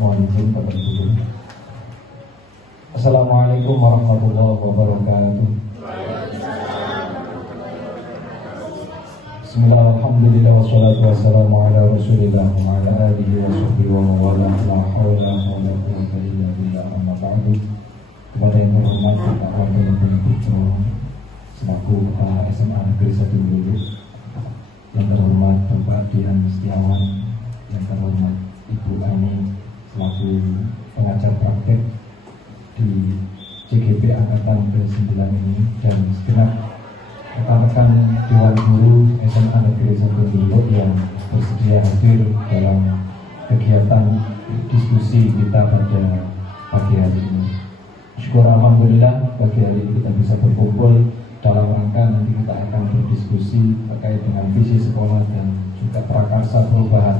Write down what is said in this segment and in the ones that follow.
Mohon izin terlebih dulu. Assalamualaikum warahmatullahi wabarakatuh. Bismillah, alhamdulillah, wassalatu wassalamu ala rasulillah wa ala alihi wa sahbihi wa mawala. La hawla wa la quwwata illa billah, amma ba'du. Kepada yang terhormat Bapak Wakil Putra selaku Kepala SMA Negeri 1 Lulus, yang terhormat Bapak Dian Setiawan, yang terhormat Ibu Ani selaku pengajar praktek di CGP Angkatan ke-9 ini, dan segenap rekan-rekan Dewan Guru SMA Negeri 1 Lulus yang bersedia hadir dalam kegiatan diskusi kita pada pagi hari ini. Syukur alhamdulillah pagi hari ini kita bisa berkumpul dalam rangka nanti kita akan berdiskusi terkait dengan visi sekolah dan juga prakarsa perubahan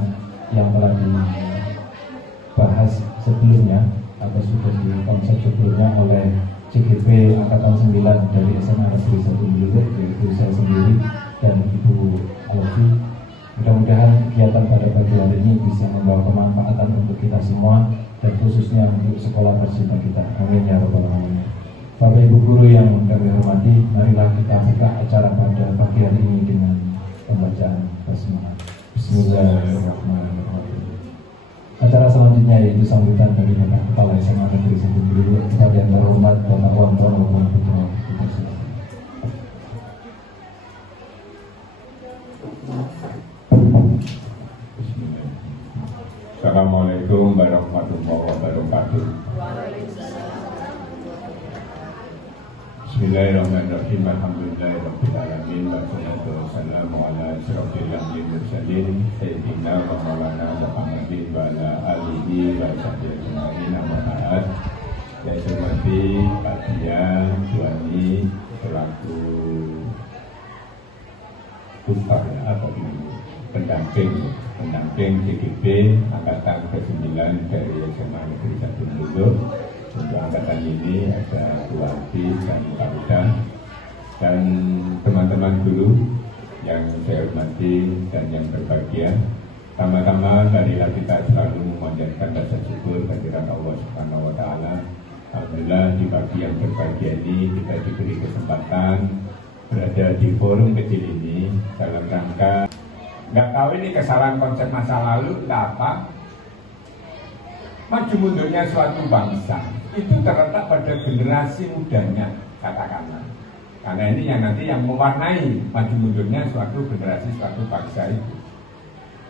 yang telah dibahas sebelumnya atau sudah dikonsep sebelumnya oleh CGP Angkatan 9 dari SMA Negeri 1 Lulus, yaitu saya sendiri dan Ibu Alfi. Mudah-mudahan kegiatan pada pagi hari ini bisa membawa kemanfaatan untuk kita semua dan khususnya untuk sekolah tercinta kita. Amin ya rabbal alamin. Bapak Ibu guru yang kami hormati, marilah kita buka acara pada pagi hari ini dengan pembacaan basmalah. Bismillahirrahmanirrahim. Acara selanjutnya yaitu sambutan dari Bapak Kepala SMA Negeri 1 Lulus. Kepada yang terhormat Bapak Wanton Wabun Putra. Assalamualaikum warahmatullahi wabarakatuh. Bismillahirrahmanirrahim. Alhamdulillahirabbil alamin wassalatu wassalamu ala asyrofil anbiya'i wal mursalin sayyidina wa maulana Muhammadin wa ala alihi wa sahbihi ajma'in. Amma ba'd. Saya hormati Pak Dian Juwani selaku tutor atau pendamping CGP Angkatan ke-9 dari SMA Negeri 1 Lulus. Untuk angkatan ini ada Bu Alfi dan Pak Uda dan teman-teman guru yang saya hormati dan yang berbahagia. Sama-sama marilah kita selalu memanjatkan rasa syukur kehadirat Allah Subhanahu wa taala. Alhamdulillah di pagi yang berbahagia ini kita diberi kesempatan berada di forum kecil ini dalam rangka, nggak tahu ini kesalahan konsep masa lalu nggak apa, maju mundurnya suatu bangsa itu terletak pada generasi mudanya, katakanlah. Karena ini yang nanti yang mewarnai maju mundurnya suatu generasi, suatu bangsa itu.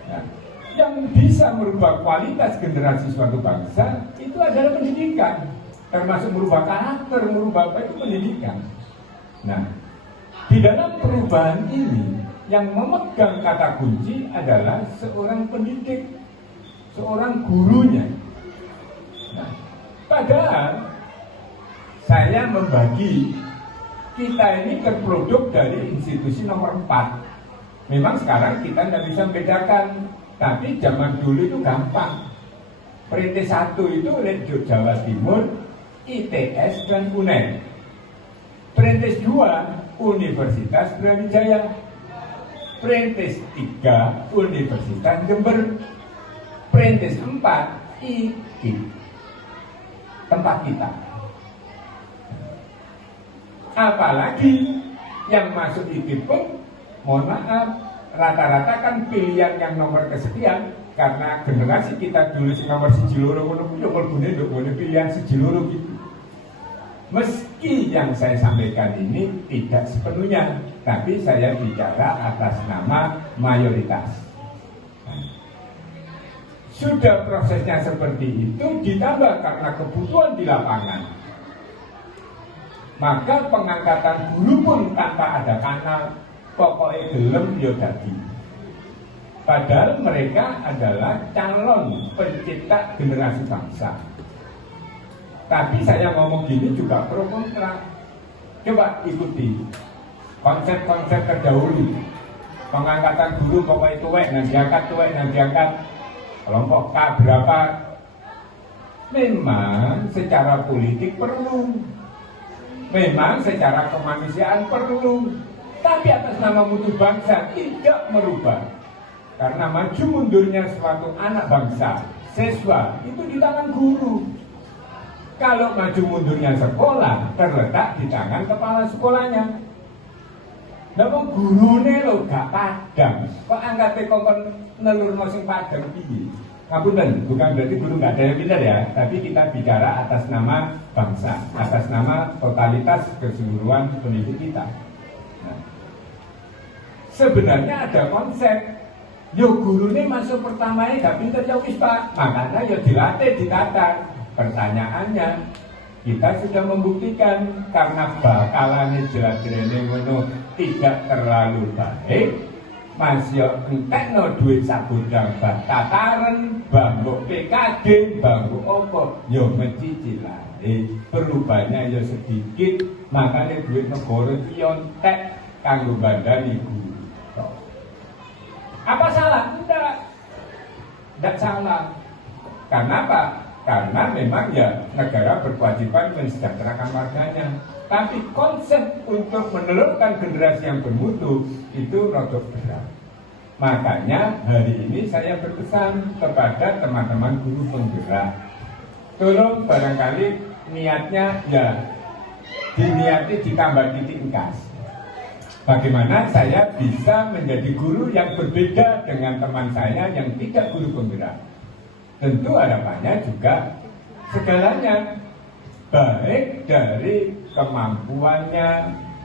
Nah, yang bisa merubah kualitas generasi suatu bangsa itu adalah pendidikan, termasuk merubah karakter, merubah apa itu pendidikan. Nah, di dalam perubahan ini yang memegang kata kunci adalah seorang pendidik, seorang gurunya. Nah, padahal saya membagi kita ini terproduk dari institusi nomor 4. Memang sekarang kita tidak bisa membedakan, tapi zaman dulu itu gampang. Perintis 1 itu Lekjok Jawa Timur, ITS dan UNED. Perintis 2 Universitas Brawijaya. Perintis 3 Universitas Jember. Perintis 4 IKIP, tempat kita. Apalagi yang masuk IKIP pun, mohon maaf, rata-rata kan pilihan yang nomor kesekian. Karena generasi kita dulu si nomor siji loro ngono pilihan siji loro gitu. Meski yang saya sampaikan ini tidak sepenuhnya, tapi saya bicara atas nama mayoritas. Sudah prosesnya seperti itu, ditambah karena kebutuhan di lapangan, maka pengangkatan guru pun tanpa ada kanal, pokoknya gelem yo dadi. Padahal mereka adalah calon pencipta generasi bangsa. Tapi saya ngomong gini juga pro kontra. Coba ikuti konsep-konsep terdahulu. Pengangkatan guru pokoknya tuwek nang diangkat kelompok K berapa. Memang secara politik perlu, memang secara kemanusiaan perlu, tapi atas nama mutu bangsa tidak merubah. Karena maju mundurnya suatu anak bangsa, siswa itu di tangan guru. Kalau maju mundurnya sekolah terletak di tangan kepala sekolahnya. Namun gurune lo gak padang, kok angkatnya kongkon nelur sing padang piye? Ngapunten, bukan berarti guru nggak ada yang pintar ya, tapi kita bicara atas nama bangsa, atas nama totalitas keseluruhan pendidik kita. Nah, sebenarnya ada konsep, yo guru ini masuk pertamanya gak pintar ya wis Pak, makanya ya dilatih ditata. Pertanyaannya, kita sudah membuktikan karena bakalannya jelas-jelasnya ngono tidak terlalu baik. Masih entekno duit sabodang bak tataran, bangku PKD, bangku opo, yo mencicil lah. Perubahannya ya sedikit, makanya duit negara piontek kanggo bandani guru. Apa salah? Tidak salah. Karena apa? Karena memang ya negara berkewajiban mensejahterakan warganya. Tapi konsep untuk menelurkan generasi yang bermutu itu rada berat. Makanya hari ini saya berpesan kepada teman-teman guru penggerak, tolong barangkali niatnya ya diniati ditambah titik engkas. Bagaimana saya bisa menjadi guru yang berbeda dengan teman saya yang tidak guru penggerak. Tentu harapannya juga segalanya baik dari kemampuannya.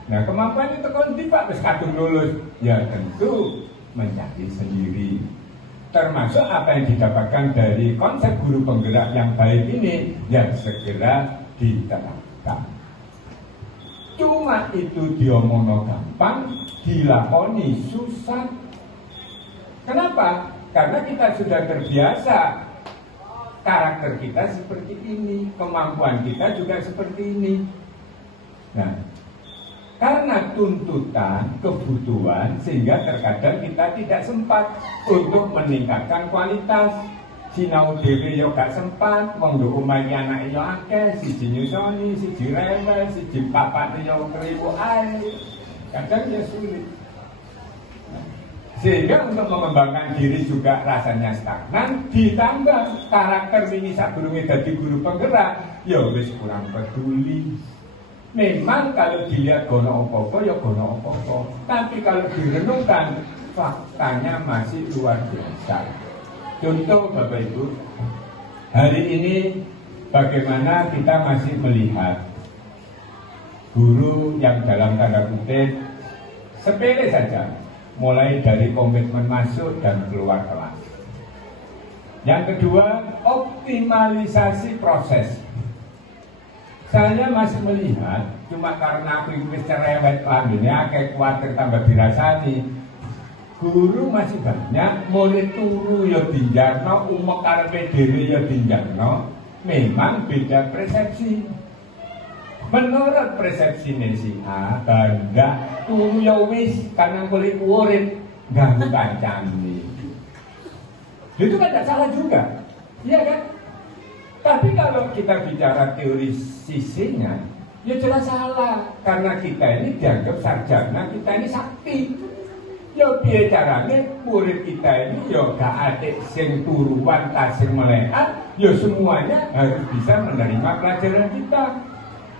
Nah, kemampuan itu kan Pak wis kadung lulus, ya tentu mencari sendiri. Termasuk apa yang didapatkan dari konsep guru penggerak yang baik ini yang segera diterapkan. Cuma itu diomongno gampang, dilakoni susah. Kenapa? Karena kita sudah terbiasa. Karakter kita seperti ini, kemampuan kita juga seperti ini. Nah, karena tuntutan, kebutuhan, sehingga terkadang kita tidak sempat untuk meningkatkan kualitas. Sinau dhewe yo gak sempat, wong nduk omahe anake yo akeh, siji nyusoni, siji rewel, siji papane yo kriwu ae. Kadang ya sulit. Sehingga untuk mengembangkan diri juga rasanya stagnan, ditambah karakter ini sadurunge dadi guru penggerak, ya wis kurang peduli. Memang kalau dilihat gono opo-opo ya gono opo-opo, tapi kalau direnungkan faktanya masih luar biasa. Contoh Bapak Ibu, hari ini bagaimana kita masih melihat guru yang dalam tanda kutip sepele saja, mulai dari komitmen masuk dan keluar kelas. Yang kedua, optimalisasi proses. Saya masih melihat, cuma karena aku itu cerewet lambinya, kayak khawatir tambah dirasani. Guru masih banyak, mulai turu ya dinjarno, umek karepe dhewe ya dinjarno. Memang beda persepsi. Menurut persepsi si A, banda turu ya wis karena kulit urip ganggu kancane. Itu kan tidak salah juga, iya kan? Tapi kalau kita bicara teori sisinya, ya jelas salah. Karena kita ini dianggap sarjana, kita ini sakti. Ya piye carane murid kita ini ya gak ada sing turuan, tak sing melekat, ya semuanya harus bisa menerima pelajaran kita.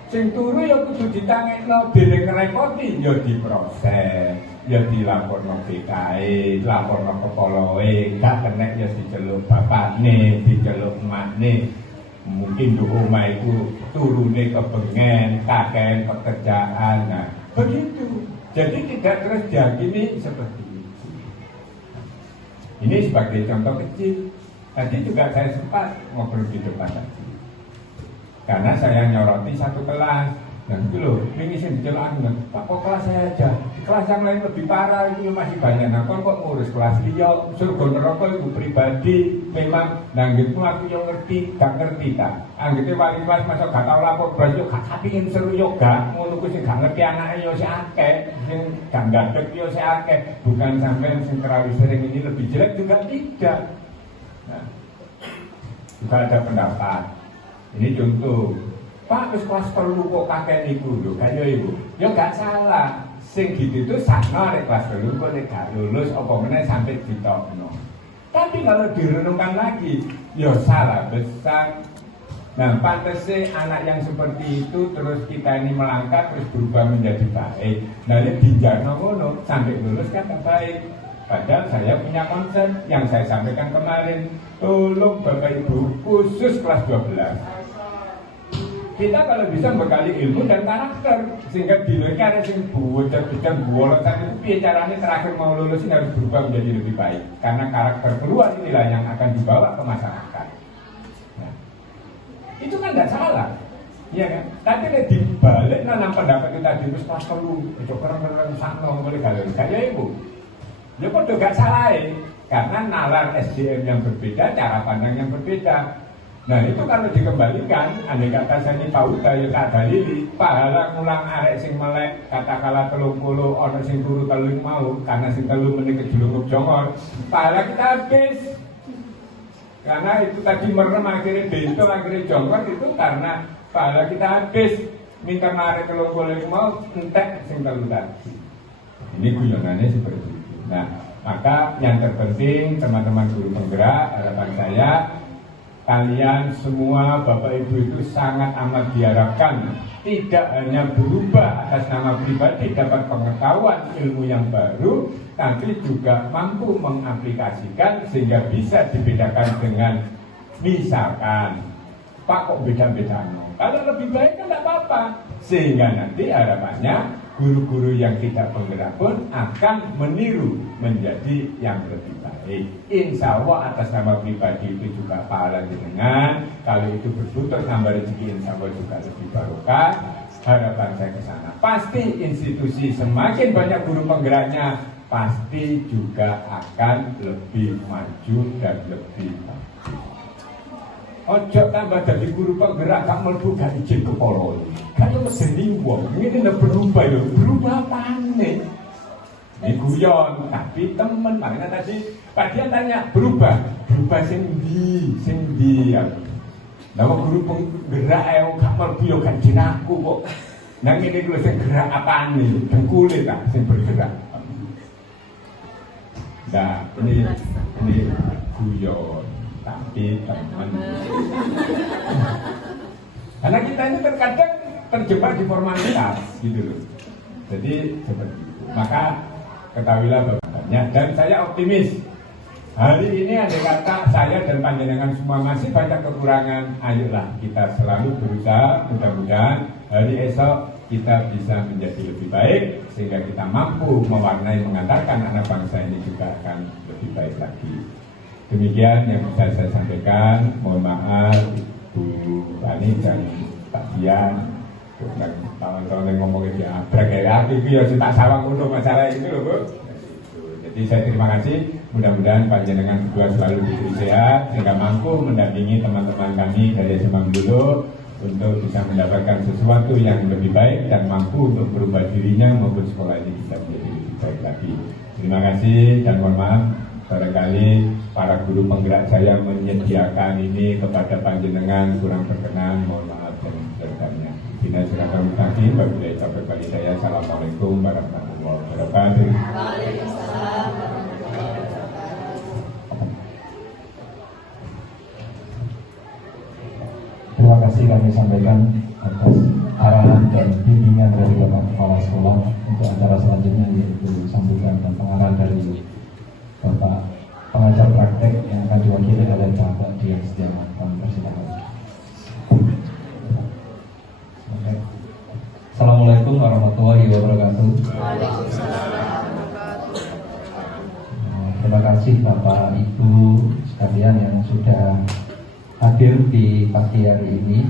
Sing turu ya kudu ditangekno dene ngrepoti ya diproses, ya dilaporno BKE, laporno kepoloe, gak kenek ya diceluk bapakne, diceluk emakne. Mungkin di rumah itu turune kebengen, kakean pekerjaan. Nah, begitu. Jadi tidak kerja gini seperti itu. Ini sebagai contoh kecil. Tadi juga saya sempat ngobrol di depan tadi. Karena saya nyoroti satu kelas, dan itu loh, ini sih dijelaskan, Pak kok kelas saya aja, di kelas yang lain lebih parah, itu masih banyak. Nah kok ngurus kelas dia, surga neraka itu pribadi, memang, nanggitmu aku yang ngerti, gak ngerti tak. Anggitnya wali kelas masuk gak tau lapor beras, yo gak kapingin seru yo gak, ngono sih gak ngerti anaknya yo si akeh, sing gak ngadek yo si akeh, bukan sampai sing terlalu sering ini lebih jelek juga tidak. Nah, juga ada pendapat. Ini contoh, Pak wis kelas perlu kok kakek niku lho, kaya ibu. Ya gak salah. Sing gitu itu sakno nek kelas perlu kok nek gak lulus apa meneh sampai ditokno. Tapi kalau direnungkan lagi, ya salah besar. Nah, pantasnya anak yang seperti itu terus kita ini melangkah terus berubah menjadi baik. Nah, ini bijakno ngono sampai lulus kan baik. Padahal saya punya konsep yang saya sampaikan kemarin. Tolong Bapak Ibu, khusus kelas 12. Kita kalau bisa membekali ilmu dan karakter, sehingga dinilai sing bocah-bocah buolotan itu piye caranya terakhir mau lulus ini harus berubah menjadi lebih baik. Karena karakter keluar inilah yang akan dibawa ke masyarakat. Nah, itu kan tidak salah, iya kan? Tapi dibalik nanam pendapat kita di kelas telu, itu orang-orang sakno boleh kalian kayak ibu. Ya kok gak salah karena nalar SDM yang berbeda, cara pandang yang berbeda. Nah itu kalau dikembalikan, andai kata saya ini pauda ya tak dalili, pahala ngulang arek sing melek, katakanlah 30 ono sing turu telu mau, karena sing telu meneh kejlungup jongor, pahala kita habis. Karena itu tadi merem akhirnya bento akhirnya jongkor itu karena pahala kita habis. Minta arek 30 mau entek sing telu tadi. Ini guyonannya seperti itu. Nah maka yang terpenting teman-teman guru penggerak, harapan saya kalian semua Bapak Ibu itu sangat amat diharapkan tidak hanya berubah atas nama pribadi dapat pengetahuan ilmu yang baru, tapi juga mampu mengaplikasikan sehingga bisa dibedakan dengan misalkan Pak kok beda-beda no. Kalau lebih baik kan tidak apa-apa, sehingga nanti harapannya guru-guru yang tidak penggerak pun akan meniru menjadi yang lebih baik. Insya Allah atas nama pribadi itu juga pahala jenengan. Kalau itu berbutuh tambah rezeki, insya Allah juga lebih barokah. Harapan saya ke sana. Pasti institusi semakin banyak guru penggeraknya, pasti juga akan lebih maju dan lebih baik. Ojo tambah jadi guru penggerak gak mlebu gak izin kepala. Kalau meseni wong ini udah berubah ya, berubah panik. Ini guyon, tapi temen makanya tadi Pak Dian tanya berubah sing di ya. Nah guru penggerak gak mlebu ya gak izin aku kok. Nang ini dulu sing gerak apaan nih? Dengkule tak sing bergerak. Nah ini guyon. Tapi teman, karena kita ini terkadang terjebak di formalitas gitu loh. Jadi seperti itu. Maka ketahuilah bapaknya dan saya optimis. Hari ini ada kata saya dan panjenengan semua masih banyak kekurangan. Ayolah kita selalu berusaha. Mudah-mudahan hari esok kita bisa menjadi lebih baik sehingga kita mampu mewarnai mengantarkan anak bangsa ini juga akan lebih baik lagi. Demikian yang bisa saya sampaikan. Mohon maaf Bu Tani dan Pak Dian. Tahun-tahun yang ngomongin ya berkaya itu ya tak sawang untuk masalah itu loh Bu. Jadi saya terima kasih. Mudah-mudahan panjenengan berdua selalu diberi sehat sehingga mampu mendampingi teman-teman kami dari SMA dulu untuk bisa mendapatkan sesuatu yang lebih baik dan mampu untuk berubah dirinya maupun sekolah ini bisa menjadi lebih baik lagi. Terima kasih dan mohon maaf. Barangkali para guru penggerak saya menyediakan ini kepada panjenengan kurang berkenan, mohon maaf dan berkatnya. Bina silakan kaki, wabillahi taufiq bagi saya. Assalamualaikum warahmatullahi wabarakatuh. Waalaikumsalam. Terima kasih kami sampaikan atas arahan dan bimbingan dari Bapak Kepala Sekolah untuk acara selanjutnya yaitu sambutan dan pengarahan dari Bapak pengajar praktek yang akan diwakili oleh Bapak Dian Setiawan. Kami persilakan. Assalamualaikum warahmatullahi wabarakatuh. Terima kasih Bapak Ibu sekalian yang sudah hadir di pagi hari ini.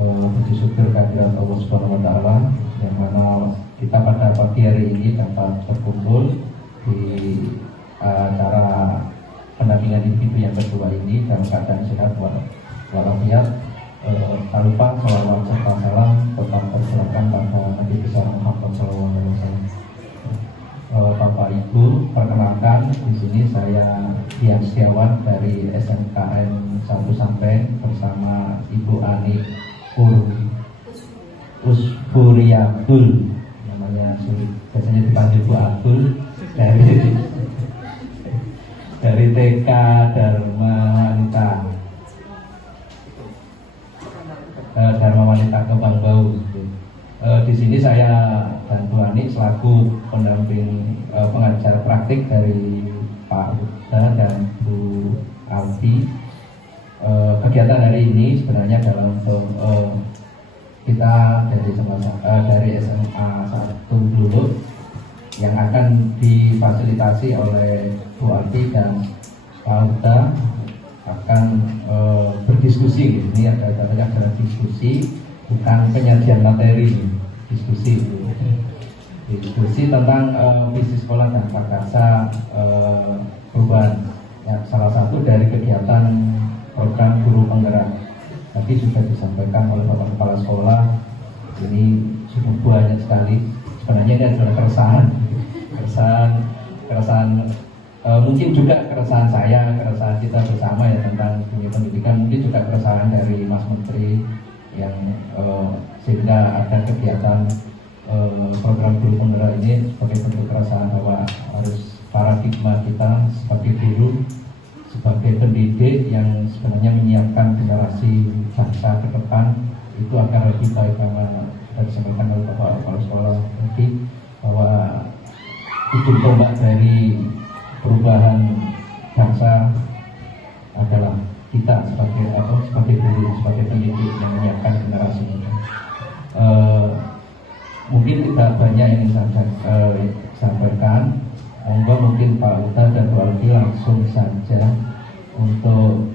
Puji syukur kehadirat Allah Subhanahu wa Ta'ala yang mana kita pada pagi hari ini dapat berkumpul di acara pendampingan individu yang kedua ini dalam keadaan sehat walafiat. Tak lupa salawat serta salam tetap terserahkan pada Nabi besar Muhammad SAW. Bapak Ibu, perkenalkan di sini saya Dian Setiawan dari SMKN 1 Sampai bersama Ibu Ani Usfuriatul, namanya biasanya dipanggil Bu Abdul dari BTK Dharma Wanita Dharma Wanita Kebang Bau. Di sini saya dan Bu Ani selaku pendamping pengajar praktik dari Pak Uda dan Bu Alfi. Kegiatan hari ini sebenarnya dalam kita dari SMA 1 dulu yang akan difasilitasi oleh Bu Alfi dan Pak Uda akan berdiskusi. Ini adalah diskusi, bukan penyajian materi, diskusi tentang visi sekolah dan prakasa perubahan. Ya, salah satu dari kegiatan program guru penggerak. Tadi sudah disampaikan oleh Bapak Kepala Sekolah, ini cukup banyak sekali. Sebenarnya ini adalah keresahan mungkin juga keresahan saya, keresahan kita bersama ya tentang dunia pendidikan, mungkin juga keresahan dari Mas Menteri yang sehingga ada kegiatan program guru penggerak ini sebagai bentuk keresahan bahwa harus paradigma kita sebagai guru, sebagai pendidik yang sebenarnya menyiapkan generasi bangsa ke depan itu akan lebih baik. Karena sudah disampaikan oleh Bapak Kepala Sekolah tadi bahwa ujung tombak dari perubahan bangsa adalah kita sebagai guru, sebagai pendidik yang menyiapkan generasi muda. Mungkin tidak banyak yang saya sampaikan. Mungkin Pak Uda dan Bu Alfi langsung saja untuk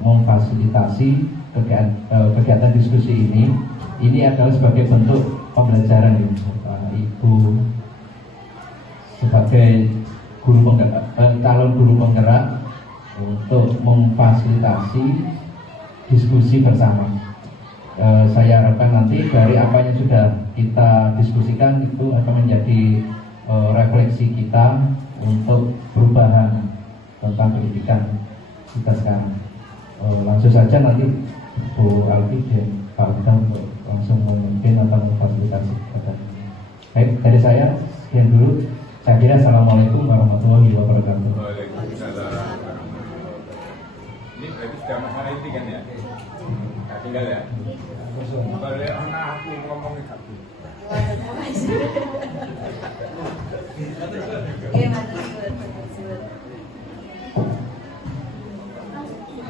memfasilitasi kegiatan diskusi ini. Ini adalah sebagai bentuk pembelajaran Ibu sebagai calon guru penggerak untuk memfasilitasi diskusi bersama. Saya harapkan nanti dari apa yang sudah kita diskusikan itu akan menjadi refleksi kita untuk perubahan tentang pendidikan kita sekarang. Langsung saja nanti Bu Alfi dan Pak Uda langsung memimpin atau memfasilitasi. Baik, dari saya sekian dulu. Saya kira assalamualaikum warahmatullahi wabarakatuh. Waalaikumsalam. Ini berarti sudah masalah ini kan ya? Nggak tinggal ya? Boleh anak aku ngomongin satu.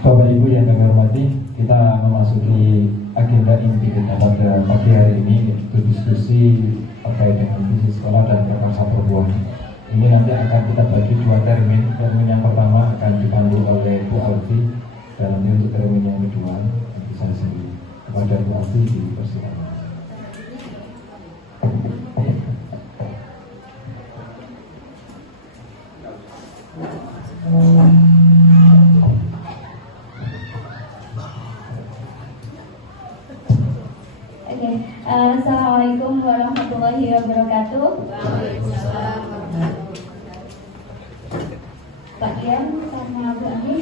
Bapak Ibu yang kami hormati, kita memasuki agenda inti kita pada pagi hari ini, yaitu diskusi terkait dengan visi sekolah dan prakasa perempuan. Ini nanti akan kita bagi dua termin. Termin yang pertama akan dipandu oleh Bu Alfi, dan nanti untuk termin yang kedua nanti saya sendiri. Kepada Bu Alfi dipersilakan. Assalamualaikum warahmatullahi wabarakatuh. Waalaikumsalam. Pak Dian sama Bu Ani,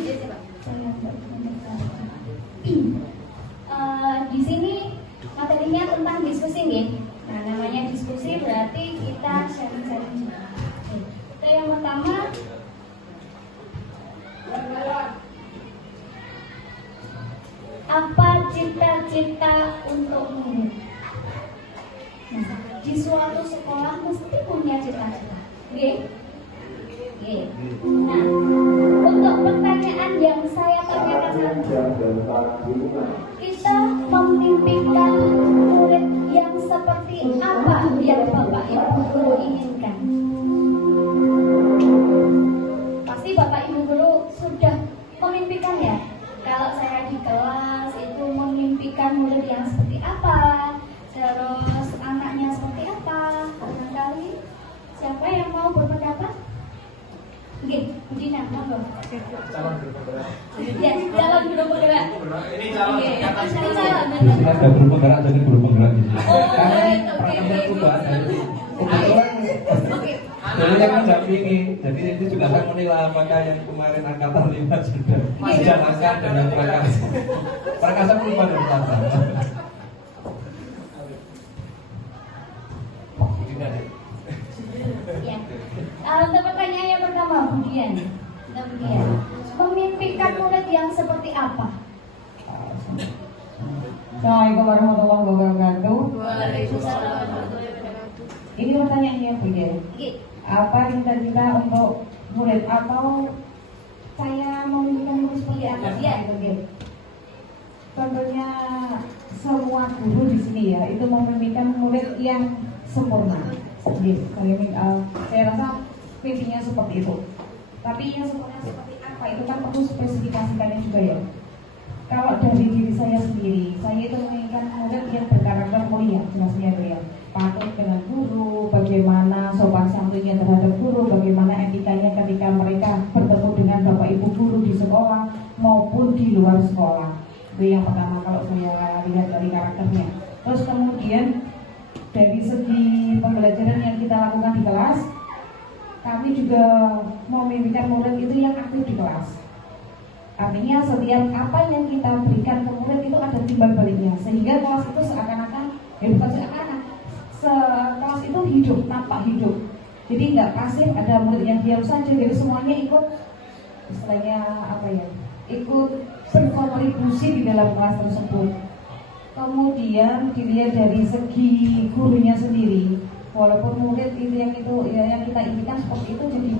di sini materinya tentang diskusi nih. Nah, namanya diskusi berarti kita sharing-sharing. Itu yang pertama. Apa cita-cita untukmu? Nah, di suatu sekolah mesti punya cita-cita. Oke? Nah, untuk pertanyaan yang saya tanyakan nanti, kita memimpikan murid yang seperti apa yang Bapak Ibu guru inginkan? Pasti Bapak Ibu guru sudah memimpikan ya. Kalau saya di kelas itu memimpikan murid yang seperti apa, terus anaknya seperti apa. Barangkali siapa yang mau berpendapat? Oke, Budina, monggo. Calon guru penggerak. Ya, calon guru penggerak. Ini calon. Ini calon. Di sini ada guru penggerak, jadi guru penggerak di sini. Oh, Karena oke. perubahan dari kebetulan Oke. dulu yang mendampingi, jadi itu juga akan menilai apakah yang kemarin angkatan 5 sudah menjalankan dengan prakasa perubahan dan pelatihan. Ya. Untuk pertanyaan yang pertama, Budian. Untuk Iya. Memimpikan murid yang seperti apa? Assalamualaikum warahmatullahi wabarakatuh. Waalaikumsalam warahmatullahi wabarakatuh. Ini pertanyaannya begini. Iya. Apa cita-cita untuk murid atau saya memimpikan murid seperti apa? Iya. Oke. Tentunya semua guru di sini ya itu memimpikan murid yang sempurna. Gitu. Saya rasa mimpinya seperti itu. Tapi yang sempurna seperti apa itu kan perlu spesifikasikannya juga ya. Kalau dari diri saya sendiri, saya itu menginginkan murid yang berkarakter mulia, jelasnya itu ya. Patuh dengan guru, bagaimana sopan santunnya terhadap guru, bagaimana etikanya ketika mereka bertemu dengan bapak ibu guru di sekolah maupun di luar sekolah. Itu yang pertama kalau saya lihat dari karakternya. Terus kemudian dari segi pembelajaran yang kita lakukan di kelas, kami juga memimpikan murid itu yang aktif di kelas. Artinya setiap apa yang kita berikan ke murid itu ada timbal baliknya, sehingga kelas itu seakan-akan, bukan seakan-akan, kelas itu hidup, nampak hidup. Jadi nggak pasif, ada murid yang diam saja, jadi semuanya ikut, istilahnya apa ya, ikut berkontribusi di dalam kelas tersebut. Kemudian dilihat dari segi gurunya sendiri, walaupun murid itu yang kita impikan seperti itu, jadi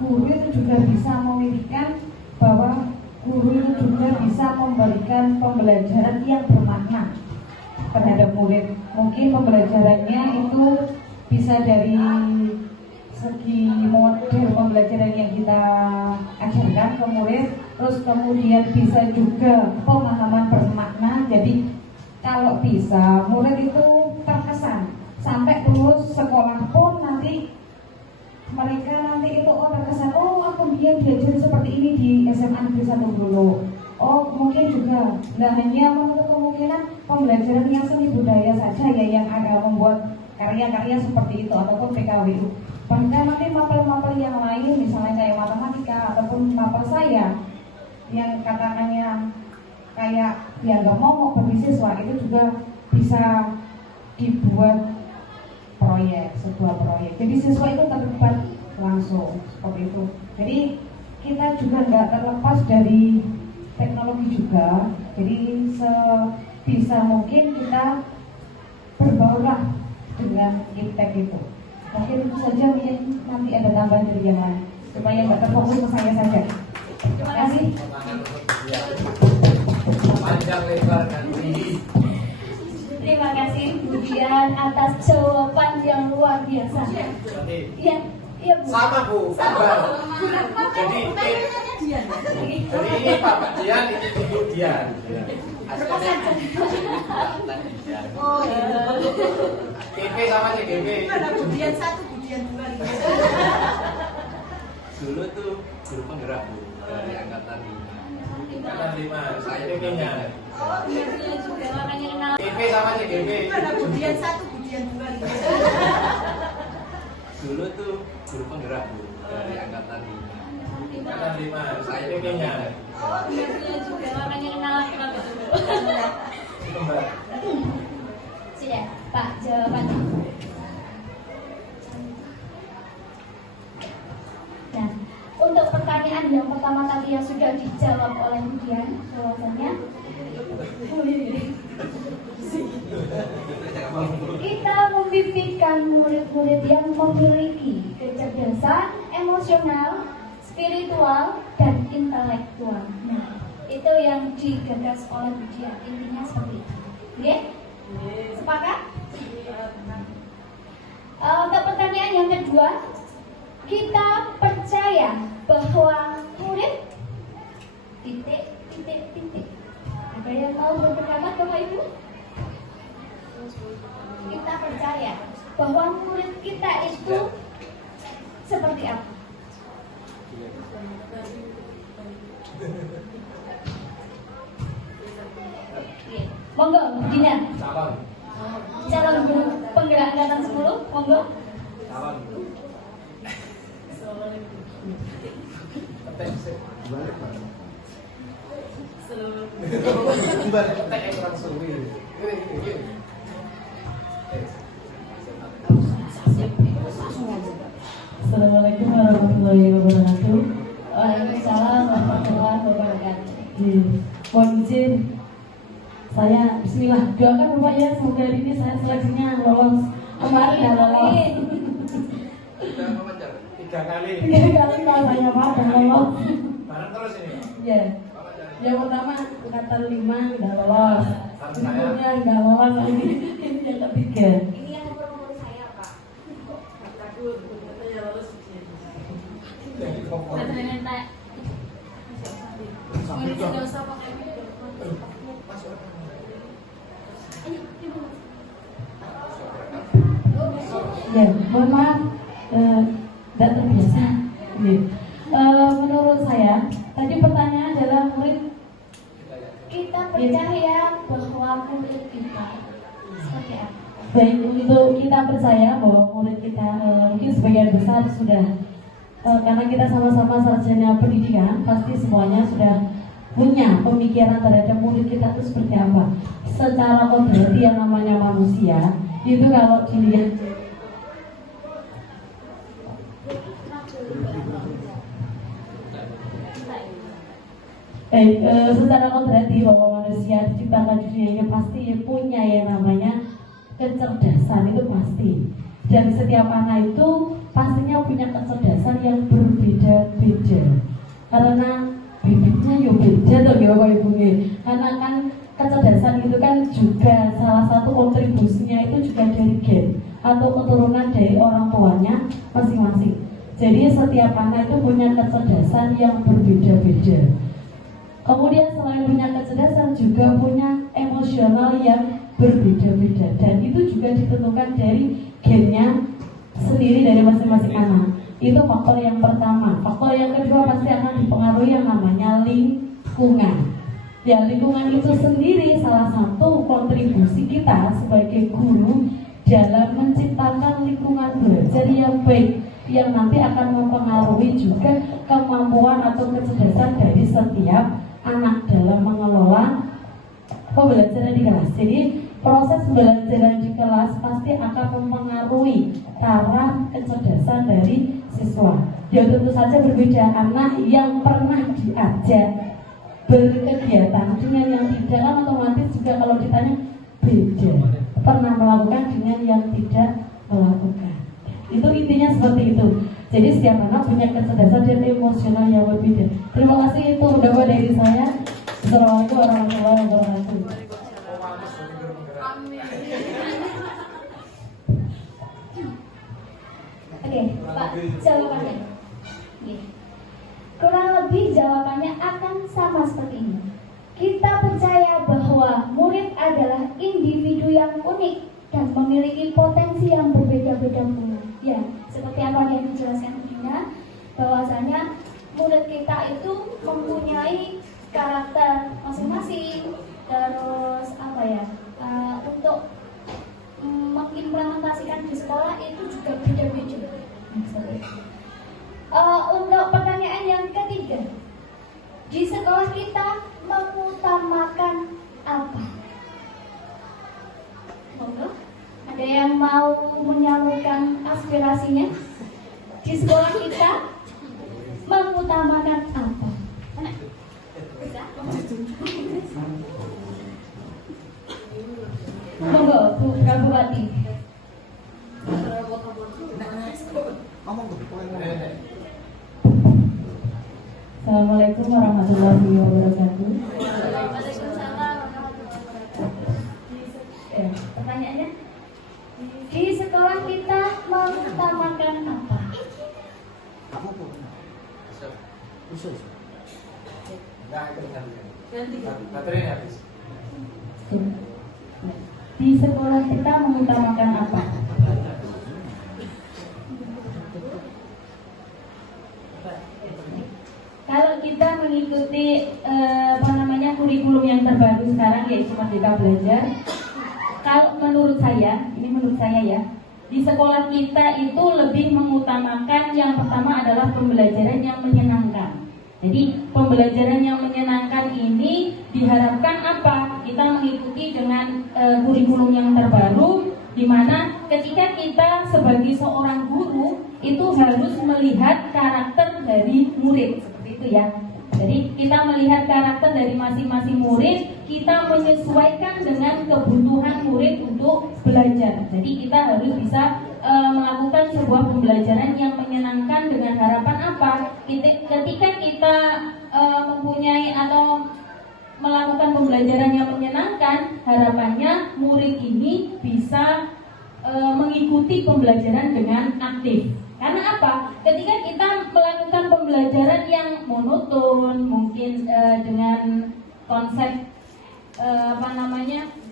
guru itu juga bisa memimpikan bahwa guru itu juga bisa memberikan pembelajaran yang bermakna terhadap murid. Mungkin pembelajarannya itu bisa dari segi model pembelajaran yang kita ajarkan ke murid, terus kemudian bisa juga pemahaman bermakna. Jadi kalau bisa murid itu terkesan sampai lulus sekolah pun nanti mereka itu terkesan, aku diajarin seperti ini di SMA Negeri 1 dulu. Mungkin juga nggak hanya menutup kemungkinan pembelajaran yang seni budaya saja ya yang ada membuat karya-karya seperti itu ataupun PKWU. Bahkan nanti mapel-mapel yang lain misalnya kayak matematika ataupun mapel saya yang katakannya kayak ya nggak mau berbisniswa itu juga bisa dibuat sebuah proyek. Jadi siswa itu terlibat langsung seperti itu. Jadi kita juga nggak terlepas dari teknologi juga. Jadi sebisa mungkin kita berbaurlah dengan iptek itu. Mungkin itu saja, mungkin nanti ada tambahan dari yang lain supaya nggak terfokus ke saya saja. Terima kasih. Panjang lebar dan tinggi. Terima kasih Bu Dian atas jawaban yang luar biasa. Iya, iya Bu. Sama Bu. Jadi ini Bapak Dian, ini Ibu Dian. Oh iya. GP sama aja GP. Ada budian 1, budian 2. Dulu tuh guru penggerak Bu dari angkatan 5. Angkatan 5, saya PP-nya. Oh iya juga makanya kenal. GP sama aja GP. Ada budian 1, budian 2. Dulu tuh guru penggerak Bu dari angkatan 5. Angkatan 5, saya PP-nya. Oh iya juga makanya kenal kenapa dulu. Sudah, Pak, jawabannya. Nah, untuk pertanyaan yang pertama tadi yang sudah dijawab oleh Bu Dian, jawabannya kita memimpikan murid-murid yang memiliki kecerdasan emosional, spiritual, dan intelektual. Nah, itu yang digagas oleh Bu Dian, intinya seperti itu. Oke? Sepakat? Untuk pertanyaan yang kedua, kita percaya bahwa murid titik. Ada yang mau berpendapat Bapak Ibu? Kita percaya bahwa murid kita itu seperti apa? Monggo, Dina. Calon guru penggerak angkatan 10, monggo. Assalamualaikum warahmatullahi wabarakatuh. Waalaikumsalam Mohon izin, saya Bismillah doakan Bapak ya, semoga hari ini saya seleksinya lolos. Kemarin nggak lolos. Sudah wawancara. 3 kali. 3 kali Pak saya Pak nggak lolos. Bareng terus ini. Ya, yang pertama angkatan 5 nggak lolos. Berikutnya nggak lolos, ini yang ketiga. Ini yang nomor saya, Pak. Ya, mohon maaf, tidak terbiasa. Menurut saya, tadi pertanyaan adalah murid Kita percaya bahwa murid kita seperti apa? baik untuk kita percaya bahwa murid kita mungkin sebagian besar sudah karena kita sama-sama sarjana pendidikan, pasti semuanya sudah punya pemikiran terhadap murid kita itu seperti apa. Secara kodrati yang namanya manusia itu kalau dilihat secara kodrati bahwa manusia diciptakan di dunia ini pasti punya yang namanya kecerdasan, itu pasti. Dan setiap anak itu pastinya punya kecerdasan yang berbeda-beda. Karena bibitnya ya beda toh ya Bapak Ibu. Karena kan kecerdasan itu kan juga salah satu kontribusinya itu juga dari gen atau keturunan dari orang tuanya masing-masing. Jadi setiap anak itu punya kecerdasan yang berbeda-beda. Kemudian selain punya kecerdasan juga punya emosional yang berbeda-beda, dan itu juga ditentukan dari gennya sendiri dari masing-masing anak. Itu faktor yang pertama. Faktor yang kedua pasti akan dipengaruhi yang namanya lingkungan. Ya, lingkungan itu sendiri salah satu kontribusi kita sebagai guru dalam menciptakan lingkungan belajar yang baik, yang nanti akan mempengaruhi juga kemampuan atau kecerdasan dari setiap anak dalam mengelola pembelajaran di kelas. Jadi proses pembelajaran di kelas pasti akan mempengaruhi taraf kecerdasan dari siswa. Ya tentu saja berbeda, anak yang pernah diajak berkegiatan dengan yang tidak kan otomatis juga kalau ditanya beda. Pernah melakukan dengan yang tidak melakukan. Itu intinya seperti itu. Jadi setiap anak punya kecerdasan dan emosional yang berbeda. Terima kasih, itu udah dari saya. Assalamualaikum warahmatullahi wabarakatuh. Oke, Pak, jawabannya. Kurang lebih jawabannya akan sama seperti ini. Kita percaya bahwa murid adalah individu yang unik dan memiliki potensi yang berbeda-beda pula. Ya, seperti apa yang dijelaskan Dina, bahwasanya murid kita itu mempunyai karakter masing-masing. Terus apa ya? Untuk mengimplementasikan di sekolah itu juga beda-beda. Untuk pertanyaan yang ketiga, di sekolah kita mengutamakan apa? Monggo, ada yang mau menyalurkan aspirasinya? Di sekolah kita mengutamakan apa? Monggo, Bu Bupati. Assalamualaikum warahmatullahi wabarakatuh. Pertanyaannya, di sekolah kita mengutamakan apa? Baterainya habis. Di sekolah kita mengutamakan apa? Kalau kita mengikuti kurikulum yang terbaru sekarang yaitu Merdeka Belajar, kalau menurut saya, ini menurut saya ya, di sekolah kita itu lebih mengutamakan yang pertama adalah pembelajaran yang menyenangkan. Jadi pembelajaran yang menyenangkan ini diharapkan apa? Kita mengikuti dengan kurikulum yang terbaru, di mana ketika kita sebagai seorang guru itu harus melihat karakter dari murid, seperti itu ya. Jadi kita melihat karakter dari masing-masing murid, kita menyesuaikan dengan kebutuhan murid untuk belajar. Jadi kita harus bisa melakukan sebuah pembelajaran yang menyenangkan dengan harapan apa? Ketika kita mempunyai atau melakukan pembelajaran yang menyenangkan, harapannya murid ini bisa mengikuti pembelajaran dengan aktif. Karena apa? Ketika kita melakukan pembelajaran yang monoton, mungkin dengan konsep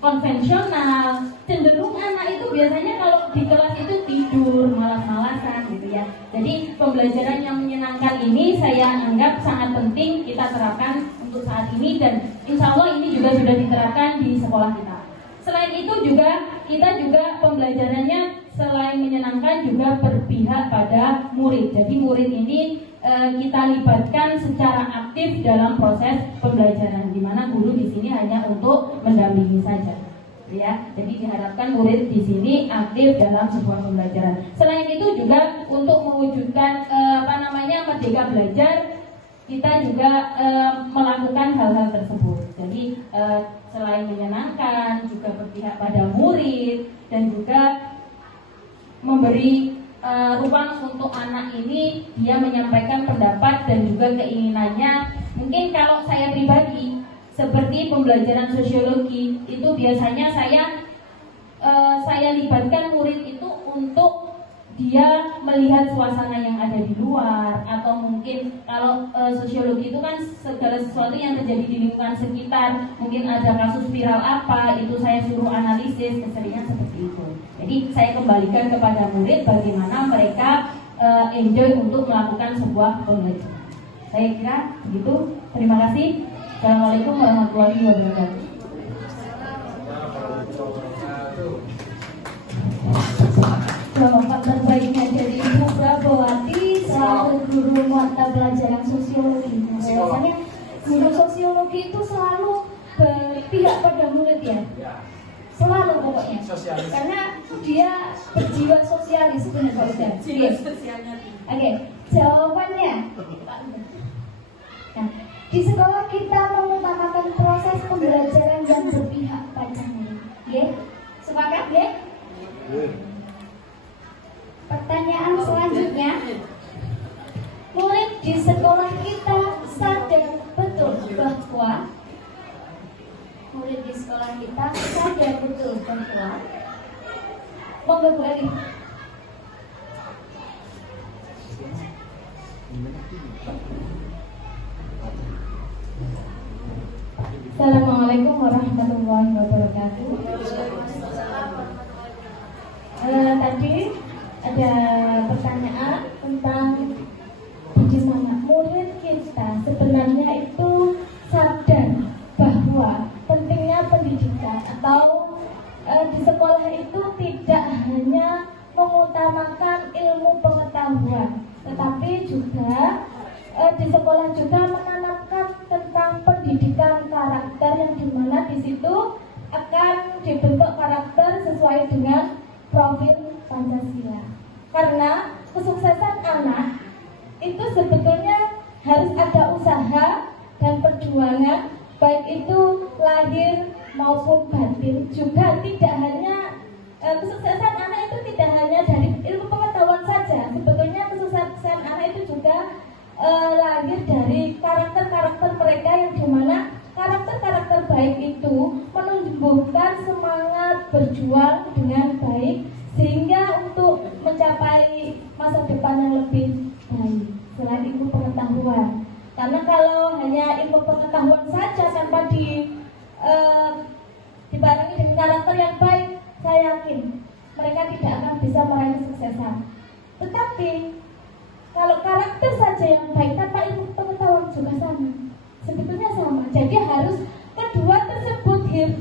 konvensional, cenderung anak itu biasanya kalau di kelas itu tidur, malas-malasan gitu ya. Jadi pembelajaran yang menyenangkan ini saya anggap sangat penting kita terapkan untuk saat ini, dan insya Allah ini juga sudah diterapkan di sekolah kita. Selain itu juga kita juga pembelajarannya selain menyenangkan juga berpihak pada murid. Jadi murid ini kita libatkan secara aktif dalam proses pembelajaran, di mana guru di sini hanya untuk mendampingi saja. Ya, jadi diharapkan murid di sini aktif dalam sebuah pembelajaran. Selain itu juga untuk mewujudkan merdeka belajar, kita juga melakukan hal-hal tersebut. Jadi selain menyenangkan juga berpihak pada murid dan juga memberi ruang untuk anak ini dia menyampaikan pendapat dan juga keinginannya. Mungkin kalau saya pribadi seperti pembelajaran sosiologi itu biasanya saya libatkan murid itu untuk dia melihat suasana yang ada di luar, atau mungkin kalau sosiologi itu kan segala sesuatu yang terjadi di lingkungan sekitar, mungkin ada kasus viral apa, itu saya suruh analisis, keseringan seperti itu. Jadi saya kembalikan kepada murid bagaimana mereka enjoy untuk melakukan sebuah pembelajaran. Saya kira begitu. Terima kasih. Assalamualaikum warahmatullahi wabarakatuh. Jawaban terbaiknya dari Ibu Prabowati selaku guru mata pelajaran sosiologi. Biasanya guru sosiologi itu selalu berpihak pada murid ya. Selalu pokoknya. Karena dia berjiwa sosialis benar Pak. Jiwa sosialnya. Oke, jawabannya. Nah, di sekolah kita mengutamakan proses pembelajaran yang berpihak pada murid. Ya, sepakat ya? Pertanyaan selanjutnya, murid di sekolah kita sadar betul bahwa monggo Bu Ali. Assalamualaikum warahmatullahi wabarakatuh. Tadi ada pertanyaan tentang bagaimana murid kita sebenarnya itu sadar bahwa pentingnya pendidikan, atau di sekolah itu tidak hanya mengutamakan ilmu pengetahuan, tetapi juga di sekolah juga menanamkan tentang pendidikan karakter, yang dimana di situ akan dibentuk karakter sesuai dengan profil Pancasila. Karena kesuksesan anak itu sebetulnya harus ada usaha dan perjuangan, baik itu lahir maupun batin. Juga tidak hanya kesuksesan anak itu tidak hanya dari ilmu pengetahuan saja. Sebetulnya kesuksesan anak itu juga lahir dari karakter-karakter mereka, yang dimana karakter-karakter baik itu menumbuhkan semangat berjuang dengan baik sehingga untuk mencapai masa depan yang lebih baik selain ilmu pengetahuan. Karena kalau hanya ilmu pengetahuan saja tanpa dibarengi dengan karakter yang baik, saya yakin mereka tidak akan bisa meraih kesuksesan. Tetapi kalau karakter saja yang baik tanpa ilmu pengetahuan juga sama, sebetulnya sama. Jadi harus kedua tersebut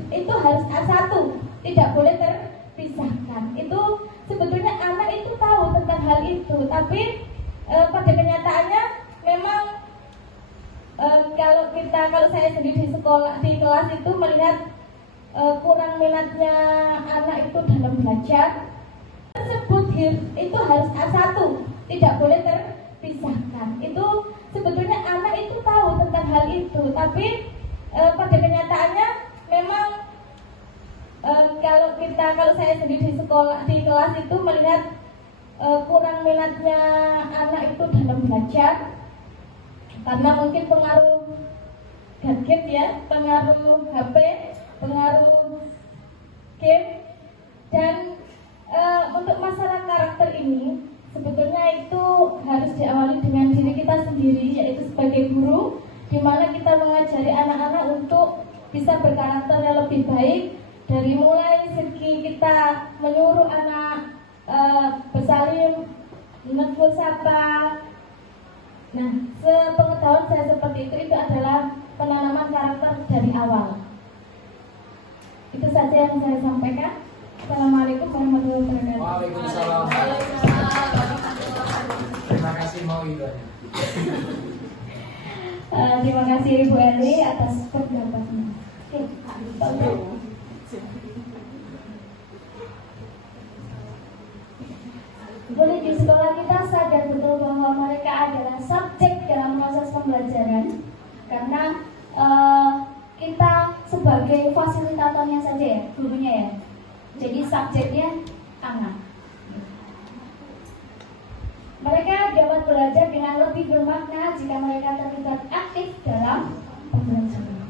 itu harus satu, tidak boleh terpisahkan. Itu sebetulnya anak itu tahu tentang hal itu, tapi pada kenyataannya memang kalau saya sendiri di kelas itu melihat kurang minatnya anak itu dalam belajar. Tersebut itu harus satu, tidak boleh terpisahkan. Itu sebetulnya anak itu tahu tentang hal itu, tapi pada kenyataannya memang kalau saya sendiri di kelas itu melihat kurang minatnya anak itu dalam belajar karena mungkin pengaruh gadget ya, pengaruh HP, pengaruh game. Dan untuk masalah karakter ini sebetulnya itu harus diawali dengan diri kita sendiri, yaitu sebagai guru, di mana kita mengajari anak-anak untuk bisa berkarakter yang lebih baik, dari mulai segi kita menyuruh anak bersalin, menegur sapa. Nah, sepengetahuan saya seperti itu adalah penanaman karakter dari awal. Itu saja yang saya sampaikan. Assalamualaikum warahmatullahi wabarakatuh. Waalaikumsalam. Terima kasih mau itu. Terima kasih Ibu Eli atas pendampatnya. Oke, Pak Bro. Boleh di sekolah kita sadar betul bahwa mereka adalah subjek dalam proses pembelajaran, karena kita sebagai fasilitatornya saja ya, gurunya ya. Jadi subjeknya anak. Mereka dapat belajar dengan lebih bermakna jika mereka terlibat aktif dalam pembelajaran.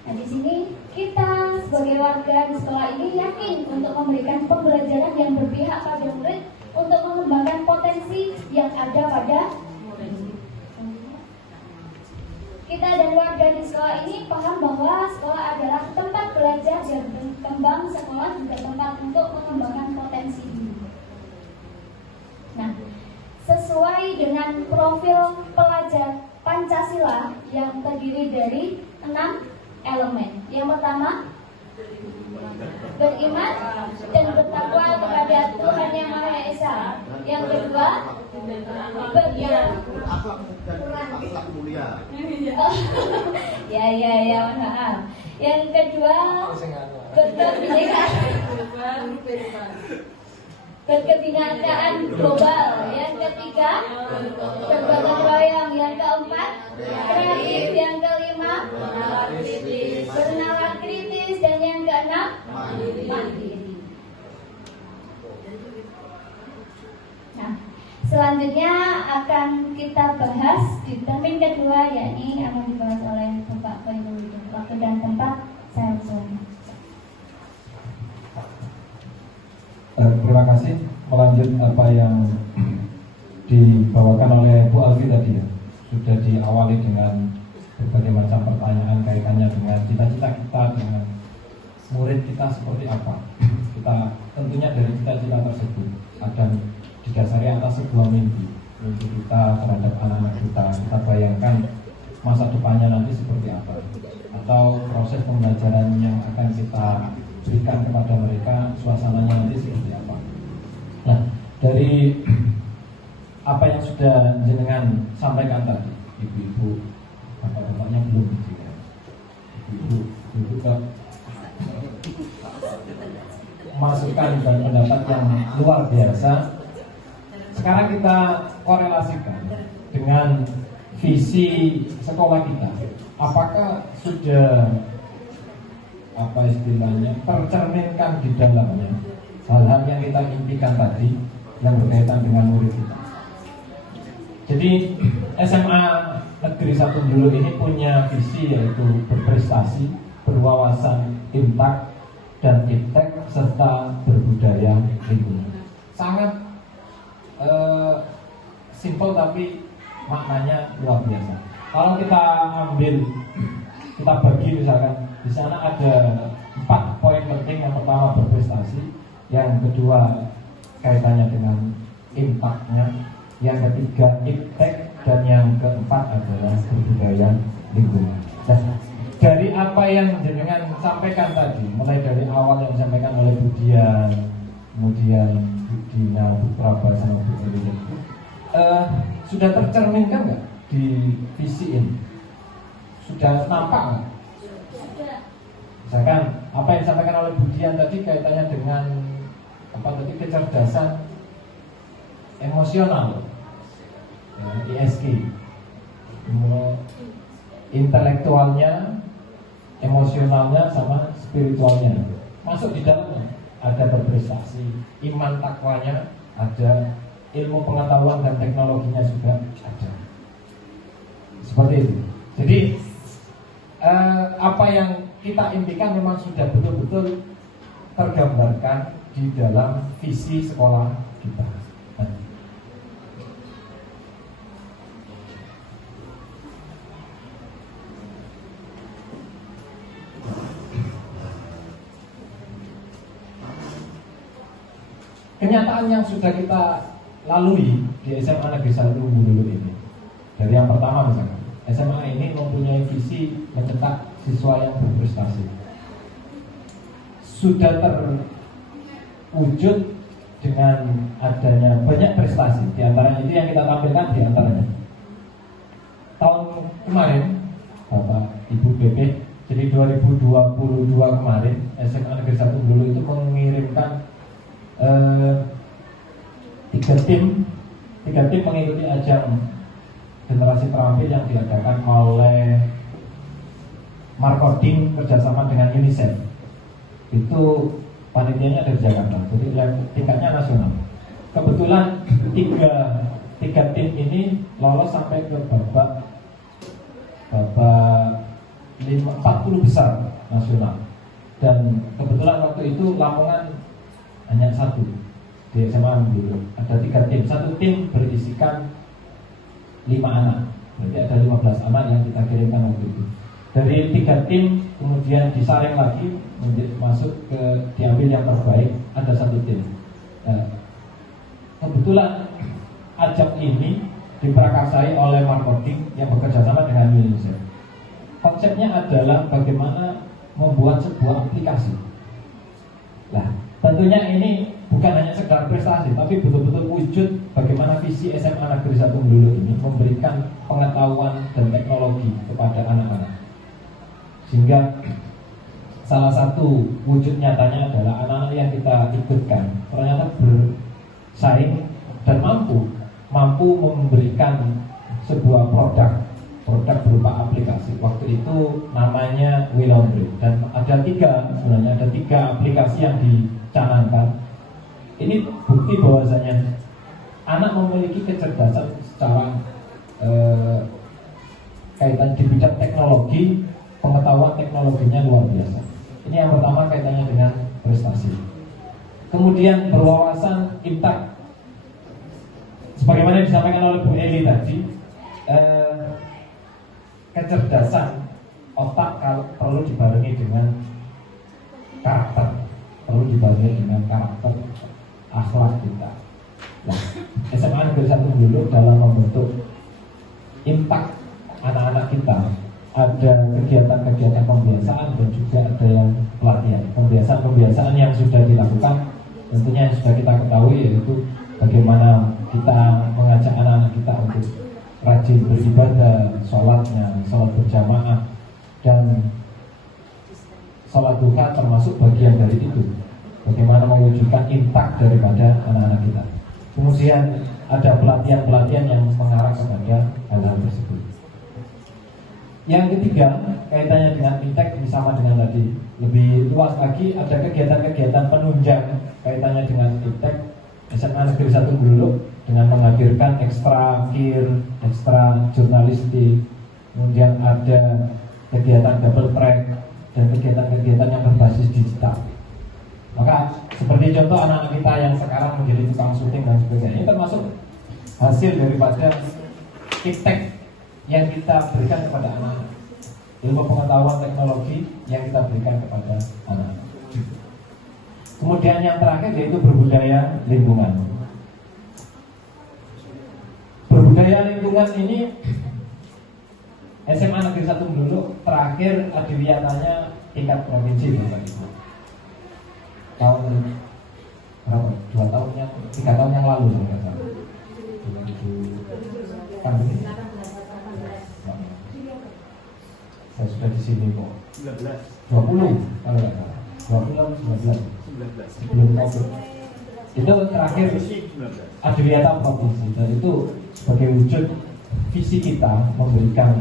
Nah, di sini kita sebagai warga di sekolah ini yakin untuk memberikan pembelajaran yang berpihak pada murid untuk mengembangkan potensi yang ada pada murid. Kita dan warga di sekolah ini paham bahwa sekolah adalah tempat belajar dan berkembang, sekolah juga tempat untuk mengembangkan potensi diri. Nah, sesuai dengan profil pelajar Pancasila yang terdiri dari 6 elemen. Yang pertama, beriman dan bertakwa kepada Tuhan Yang Maha Esa. Yang kedua, akhlak mulia. Ya, maaf. Yang kedua, berkebinekaan global. Yang ketiga, bergotong royong. Yang keempat, kreatif. Yang kelima, bernalar kritis. Dan yang keenam, mandiri. Nah, selanjutnya akan kita bahas di termin kedua, yakni akan dibahas oleh Bapak Khairul. Waktu dan tempat saya usulkan. Terima kasih. Melanjut apa yang dibawakan oleh Bu Alfi tadi ya, sudah diawali dengan berbagai macam pertanyaan kaitannya dengan cita-cita kita, dengan murid kita seperti apa. Kita tentunya dari cita-cita tersebut ada didasari atas sebuah mimpi kita terhadap anak-anak kita. Kita bayangkan masa depannya nanti seperti apa, atau proses pembelajaran yang akan kita berikan kepada mereka, suasananya nanti seperti apa. Nah, dari apa yang sudah jenengan sampaikan tadi, ibu-ibu, bapak-bapaknya belum gitu ya. Ibu-ibu ke masukan dan pendapat yang luar biasa. Sekarang kita korelasikan dengan visi sekolah kita. Apakah sudah apa istilahnya tercerminkan di dalamnya hal-hal yang kita impikan tadi yang berkaitan dengan murid kita. Jadi SMA Negeri 1 Bulu ini punya visi, yaitu berprestasi, berwawasan, impact, dan iptek, serta berbudaya lingkungan. Sangat simple tapi maknanya luar biasa. Kalau kita ambil, kita bagi misalkan, di sana ada 4 poin penting. Yang pertama berprestasi, yang kedua kaitannya dengan impactnya, yang ketiga impact, dan yang keempat adalah berbudaya lingkungan. Nah, dari apa yang jenengan sampaikan tadi, mulai dari awal yang disampaikan oleh Bu Dian, kemudian Bu Dina, Bu Praba, sama Bu Elina, sudah tercerminkan nggak di visi ini? Sudah nampak nggak? Misalkan apa yang disampaikan oleh Bu Dian tadi kaitannya dengan apa tadi, kecerdasan emosional. ISK, intelektualnya, emosionalnya, sama spiritualnya masuk di dalamnya. Ada berprestasi, iman takwanya ada, ilmu pengetahuan dan teknologinya juga ada. Seperti itu. Jadi apa yang kita impikan memang sudah betul-betul tergambarkan di dalam visi sekolah kita. Kenyataan yang sudah kita lalui di SMA Negeri 1 Bululu ini, dari yang pertama misalkan, SMA ini mempunyai visi mencetak siswa yang berprestasi. Sudah terwujud dengan adanya banyak prestasi. Di antaranya itu yang kita tampilkan di antaranya. Tahun kemarin, Bapak Ibu BP, jadi 2022 kemarin, SMA Negeri 1 Bululu itu mengirimkan 3 tim mengikuti ajang generasi terampil yang diadakan oleh Marketing kerjasama dengan UNICEF. Itu panitianya ada di Jakarta, jadi tingkatnya nasional. Kebetulan tiga tim ini lolos sampai ke babak 40 besar nasional. Dan kebetulan waktu itu Lamongan hanya satu di SMA dulu. Ada 3 tim. Satu tim berisikan 5 anak. Berarti ada 15 anak yang kita kirimkan waktu itu. Dari 3 tim kemudian disaring lagi, masuk ke diambil yang terbaik. Ada 1 tim. Nah, kebetulan ajang ini diprakarsai oleh Marketing yang bekerja sama dengan UNICEF. Konsepnya adalah bagaimana membuat sebuah aplikasi. Nah, tentunya ini bukan hanya sekedar prestasi, tapi betul-betul wujud bagaimana visi SMA Negeri 1 Bululu ini memberikan pengetahuan dan teknologi kepada anak-anak. Sehingga salah satu wujud nyatanya adalah anak-anak yang kita ikutkan ternyata bersaing dan mampu memberikan sebuah produk berupa aplikasi. Waktu itu namanya WeLaundry, dan ada 3 aplikasi yang dicanangkan. Ini bukti bahwasanya anak memiliki kecerdasan secara kaitan di bidang teknologi, pengetahuan teknologinya luar biasa. Ini yang pertama kaitannya dengan prestasi. Kemudian berwawasan impact, sebagaimana disampaikan oleh Bu Eli tadi, kecerdasan otak kalau perlu dibarengi dengan karakter, akhlak kita. Nah, SMA Negeri 1 Bululu dalam membentuk impact anak-anak kita, ada kegiatan-kegiatan pembiasaan dan juga ada yang pelatihan. Pembiasaan yang sudah dilakukan, tentunya yang sudah kita ketahui, yaitu bagaimana kita mengajak anak-anak kita untuk rajin beribadah, sholat berjamaah, dan sholat duha termasuk bagian dari itu. Bagaimana mewujudkan impact daripada anak-anak kita. Kemudian ada pelatihan-pelatihan yang mengarah kepada hal-hal tersebut. Yang ketiga, kaitannya dengan impact ini sama dengan tadi. Lebih luas lagi, ada kegiatan-kegiatan penunjang kaitannya dengan impact. SMA Negeri 1 Bululu dengan menghadirkan ekstra jurnalistik, kemudian ada kegiatan double track dan kegiatan-kegiatan yang berbasis digital. Maka seperti contoh anak-anak kita yang sekarang menjadi tukang syuting dan sebagainya, ini termasuk hasil daripada impact yang kita berikan kepada anak-anak, ilmu pengetahuan teknologi yang kita berikan kepada anak-anak. Kemudian yang terakhir yaitu berbudaya lingkungan. Berbudaya lingkungan ini SMA Negeri 1 Bululu terakhir adiwiatanya tingkat provinsi Bapak Ibu. Tahun berapa? 3 tahun yang lalu saya nggak salah. 2000 kan begini. Saya sudah di sini kok. 20 kalau nggak salah. 20 sebelum COVID. Itu terakhir adiwiyata provinsi, dan itu sebagai wujud visi kita memberikan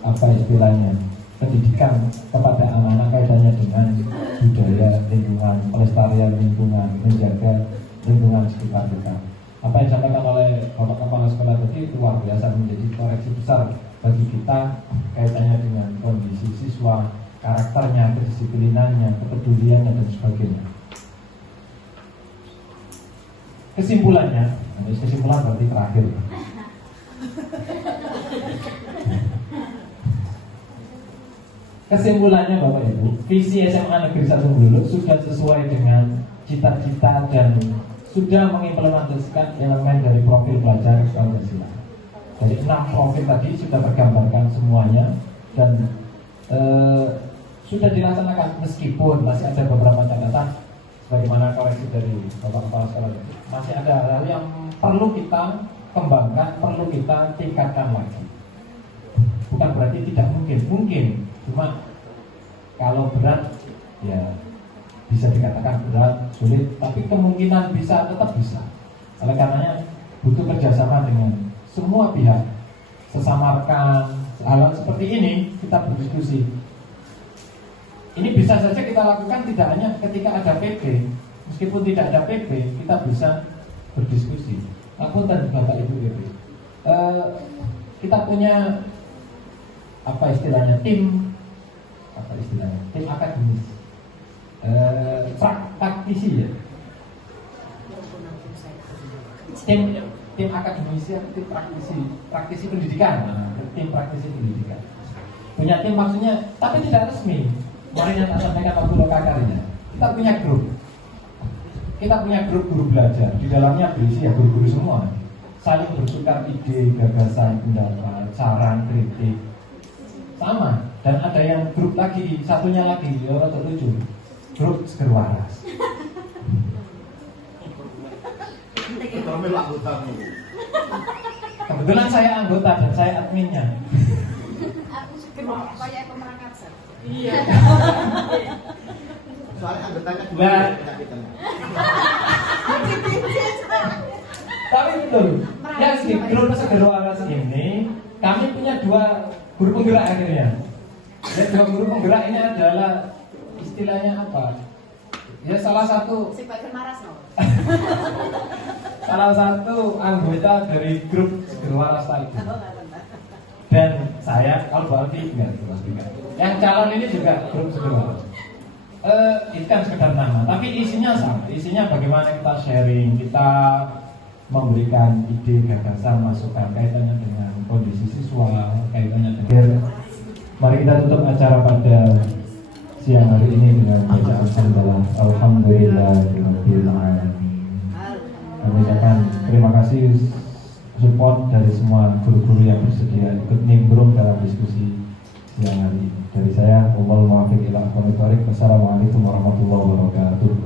apa istilahnya pendidikan kepada anak-anak kaitannya dengan budaya, lingkungan, pelestarian lingkungan, menjaga lingkungan sekitar kita. Apa yang disampaikan oleh Bapak Kepala Sekolah tadi luar biasa, menjadi koreksi besar bagi kita kaitannya dengan kondisi siswa, karakternya, kedisiplinannya, kepeduliannya dan sebagainya. Kesimpulannya, kesimpulan berarti terakhir. Kesimpulannya Bapak Ibu, visi SMA Negeri 1 Buleleng sudah sesuai dengan cita-cita dan sudah mengimplementasikan elemen dari profil pelajar Pancasila. Jadi 6 profil tadi sudah tergambarkan semuanya dan sudah dilaksanakan, meskipun masih ada beberapa catatan bagaimana koreksi dari Bapak Kepala Sekolah tadi. Masih ada hal-hal yang perlu kita kembangkan, perlu kita tingkatkan lagi. Bukan berarti tidak mungkin, cuma kalau berat ya bisa dikatakan berat, sulit, tapi kemungkinan bisa, tetap bisa. Oleh karenanya butuh kerjasama dengan semua pihak, sesama rekan. Hal seperti ini kita berdiskusi. Ini bisa saja kita lakukan tidak hanya ketika ada PP, meskipun tidak ada PP kita bisa berdiskusi. Lakukan Bapak Ibu PP. Kita punya apa istilahnya tim akademis, praktisi ya, tim akademisi, tim praktisi pendidikan, tim praktisi pendidikan. Punya tim maksudnya, tapi tidak resmi. Kemarin yang tak sampaikan waktu lokakarnya, kita punya grup guru belajar. Di dalamnya berisi ya guru-guru semua, saling bertukar ide, gagasan, pendapat, saran, kritik, sama. Dan ada yang grup lagi, satunya lagi, orang terlucu, grup seger waras. Kebetulan saya anggota dan saya adminnya. Aku seger kayak pemerangkat. Iya. Soalnya anggotanya Tapi betul, yang di grup seger waras ini kami punya 2 guru penggerak akhirnya. Dan 2 guru penggerak ini adalah istilahnya apa? Ya salah satu anggota dari grup seger waras tadi. Dan saya Alfi enggak. Yang calon ini juga grup seger waras. Itu kan sekedar nama, tapi isinya sama. Isinya bagaimana kita sharing, kita memberikan ide, gagasan, masukan kaitannya dengan kondisi siswa, kaitannya dengan. Mari kita tutup acara pada siang hari ini dengan bacaan hamdalah. Alhamdulillahirabbil alamin. Kami ucapkan terima kasih support dari semua guru-guru yang bersedia ikut nimbrung dalam diskusi siang hari ini. Dari saya, Umul Muafiq ila Aqwamit Thoriq. Wassalamualaikum warahmatullahi wabarakatuh.